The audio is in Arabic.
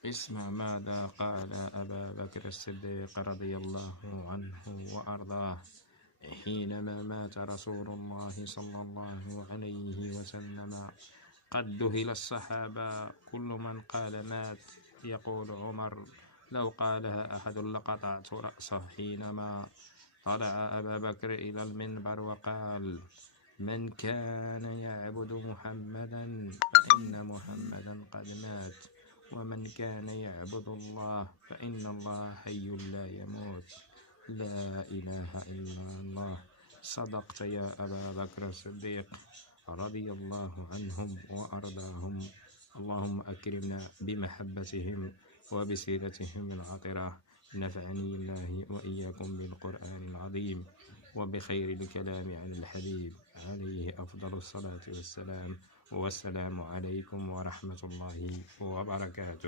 اسمع ماذا قال أبا بكر الصديق رضي الله عنه وأرضاه حينما مات رسول الله صلى الله عليه وسلم. قد ذهل الصحابة، كل من قال مات. يقول عمر: لو قالها أحد لقطعت رأسه. حينما طلع أبا بكر إلى المنبر وقال: من كان يعبد محمدا فإن محمدا قد مات، ومن كان يعبد الله فإن الله حي لا يموت، لا إله إلا الله. صدقت يا أبا بكر الصديق رضي الله عنهم وأرضاهم. اللهم أكرمنا بمحبتهم وبسيرتهم العطرة. نفعني الله وإياكم بالقرآن العظيم وبخير الكلام عن الحبيب عليه أفضل الصلاة والسلام. والسلام عليكم ورحمة الله وبركاته.